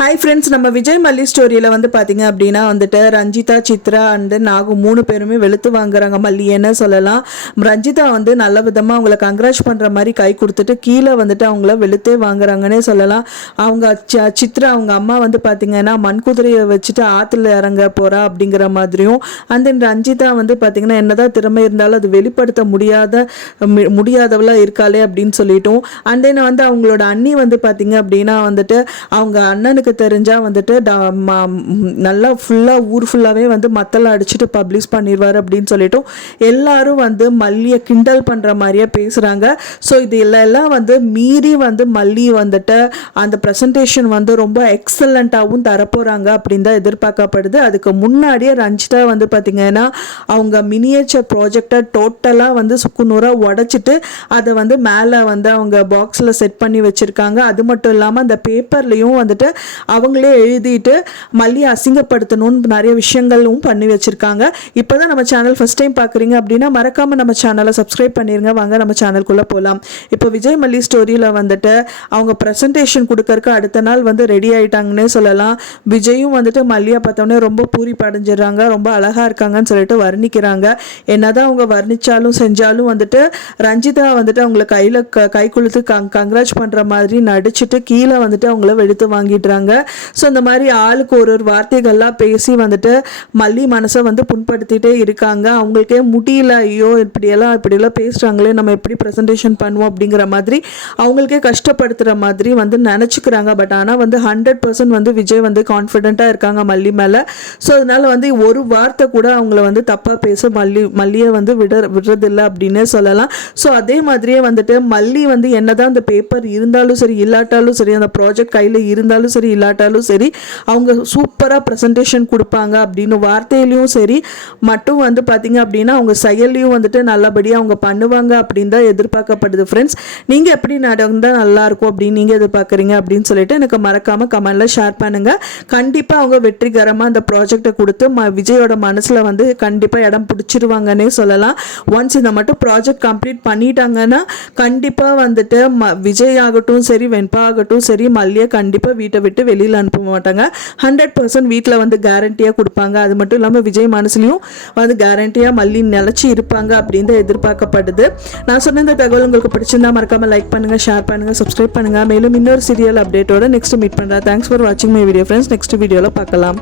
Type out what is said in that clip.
Hi friends, நம்ம விஜய் மல்லி ஸ்டோரியில் வந்து பார்த்தீங்க அப்படின்னா வந்துட்டு ரஞ்சிதா, சித்ரா அண்டு நாகு 3 பேருமே வெளுத்து வாங்குறாங்க மல்லியன்னு சொல்லலாம். ரஞ்சிதா வந்து நல்ல விதமாக அவங்கள கங்க்ராச் பண்ணுற மாதிரி கை கொடுத்துட்டு கீழே வந்துட்டு அவங்கள வெளுத்தே வாங்குறாங்கன்னே சொல்லலாம். அவங்க சித்ரா அவங்க அம்மா வந்து பார்த்தீங்கன்னா மண்குதிரையை வச்சுட்டு ஆற்றுல இறங்க போகிறா அப்படிங்கிற மாதிரியும், அண்ட் தென் ரஞ்சிதா வந்து பார்த்தீங்கன்னா என்னதான் திறமை இருந்தாலும் அது வெளிப்படுத்த முடியாதவளாக இருக்காளே அப்படின்னு சொல்லிட்டோம். அண்ட் தென் வந்து அவங்களோட அண்ணி வந்து பார்த்தீங்க அப்படின்னா வந்துட்டு அவங்க அண்ணனுக்கு தெரிஞ்சால் வந்துட்டு நல்லா ஃபுல்லாக ஊர் ஃபுல்லாகவே வந்து மத்தளை அடிச்சுட்டு பப்ளிஷ் பண்ணிடுவார் அப்படின்னு சொல்லிட்டு எல்லாரும் வந்து மல்லியை கிண்டல் பண்ணுற மாதிரியே பேசுகிறாங்க. ஸோ இது எல்லாம் வந்து மீறி வந்து மல்லி வந்துட்டு அந்த ப்ரெசன்டேஷன் வந்து ரொம்ப எக்ஸலண்ட்டாகவும் தரப்போகிறாங்க அப்படின்னு தான் எதிர்பார்க்கப்படுது. அதுக்கு முன்னாடியே ரஞ்சிதா வந்து பார்த்திங்கன்னா அவங்க மினியேச்சர் ப்ராஜெக்டை டோட்டலாக வந்து சுக்குநூறாக உடச்சிட்டு அதை வந்து மேலே வந்து அவங்க பாக்ஸில் செட் பண்ணி வச்சுருக்காங்க. அது மட்டும் இல்லாமல் அந்த பேப்பர்லேயும் வந்துட்டு அவங்களே எழுதிட்டு மல்லியை அசிங்கப்படுத்தணும்னு நிறைய விஷயங்களும் பண்ணி வச்சுருக்காங்க. இப்போ தான் நம்ம சேனல் ஃபஸ்ட் டைம் பார்க்குறீங்க அப்படின்னா மறக்காமல் நம்ம சேனலை சப்ஸ்கிரைப் பண்ணிடுங்க. வாங்க நம்ம சேனலுக்குள்ளே போகலாம். இப்போ விஜய் மல்லி ஸ்டோரியில் வந்துட்டு அவங்க ப்ரெசன்டேஷன் கொடுக்கறக்கு அடுத்த நாள் வந்து ரெடி ஆகிட்டாங்கன்னே சொல்லலாம். விஜயும் வந்துட்டு மல்லியை பார்த்தோன்னே ரொம்ப பூரிப்படைஞ்சிடுறாங்க, ரொம்ப அழகாக இருக்காங்கன்னு சொல்லிட்டு வர்ணிக்கிறாங்க. என்னதான் அவங்க வர்ணித்தாலும் செஞ்சாலும் வந்துட்டு ரஞ்சிதா வந்துட்டு அவங்கள கை கொடுத்து கங்க்ராச் பண்ணுற மாதிரி நடிச்சுட்டு கீழே வந்துட்டு அவங்கள வெளுத்து வாங்கிடுறாங்க. ஸோ இந்த மாதிரி ஆளுக்கு ஒரு வார்த்தைகள்லாம் பேசி வந்துட்டு மல்லி மனசை வந்து புண்படுத்திட்டே இருக்காங்க. அவங்களுக்கே முடியல, ஐயோ இப்படியெல்லாம் பேசுகிறாங்களே, நம்ம எப்படி ப்ரெசன்டேஷன் பண்ணுவோம் அப்படிங்கிற மாதிரி அவங்களுக்கே கஷ்டப்படுத்துகிற மாதிரி வந்து நினச்சிக்கிறாங்க. பட் ஆனால் வந்து 100% வந்து விஜய் வந்து கான்ஃபிடென்ட்டாக இருக்காங்க மல்லி மேலே. ஸோ அதனால வந்து ஒரு வார்த்தை கூட அவங்கள வந்து தப்பாக பேச மல்லியை வந்து விடுறதில்லை அப்படின்னே சொல்லலாம். ஸோ அதே மாதிரியே வந்துட்டு மல்லி வந்து என்னதான் அந்த பேப்பர் இருந்தாலும் சரி இல்லாட்டாலும் சரி, அந்த ப்ராஜெக்ட் கையில் இருந்தாலும் சரி இல்லாட்டாலும் சரி, அவங்க சூப்பராக ப்ரெசன்டேஷன் கொடுப்பாங்க அப்படின்னு வார்த்தையிலையும் சரி மட்டும் வந்து பார்த்தீங்க அப்படின்னா அவங்க செயலையும் வந்துட்டு நல்லபடியாக அவங்க பண்ணுவாங்க அப்படின்னு தான் எதிர்பார்க்கப்படுது. ஃப்ரெண்ட்ஸ், நீங்கள் எப்படி நடந்தால் நல்லாயிருக்கும் அப்படின்னு நீங்கள் எதிர்பார்க்குறீங்க அப்படின்னு சொல்லிட்டு எனக்கு மறக்காமல் கமெண்டில் ஷேர் பண்ணுங்கள். கண்டிப்பாக அவங்க வெற்றிகரமாக அந்த ப்ராஜெக்டை கொடுத்து விஜயோட மனசில் வந்து கண்டிப்பாக இடம் பிடிச்சிருவாங்கன்னே சொல்லலாம். ஒன்ஸ் இதை மட்டும் ப்ராஜெக்ட் கம்ப்ளீட் பண்ணிட்டாங்கன்னா கண்டிப்பாக வந்துட்டு விஜய் ஆகட்டும் சரி வெண்பா ஆகட்டும் சரி மல்லியை கண்டிப்பாக வீட்டை விட்டு வெளியில் அனுப்ப மாட்டாங்க. 100% வீட்டில் வந்து கேரண்டியாக கொடுப்பாங்க. அது மட்டும் இல்லாமல் விஜய் மனசுலையும் வந்து கேரண்டியாக மல்லி நிலச்சி இருப்பாங்க அப்படின்னு எதிர்பார்க்கப்படுது. நான் சொன்ன இந்த தகவல் உங்களுக்கு பிடிச்சிருந்தா மறக்காமல் லைக் பண்ணுங்கள், ஷேர் பண்ணுங்கள், சப்ஸ்கிரைப் பண்ணுங்கள். மேலும் இன்னொரு சீரியல் அப்டேட்டோட நெக்ஸ்ட் மீட் பண்ணுறேன். தேங்க்ஸ் ஃபார் வாட்சிங் மை வீடியோ ஃப்ரெண்ட்ஸ். நெக்ஸ்ட் வீடியோவில் பார்க்கலாம்.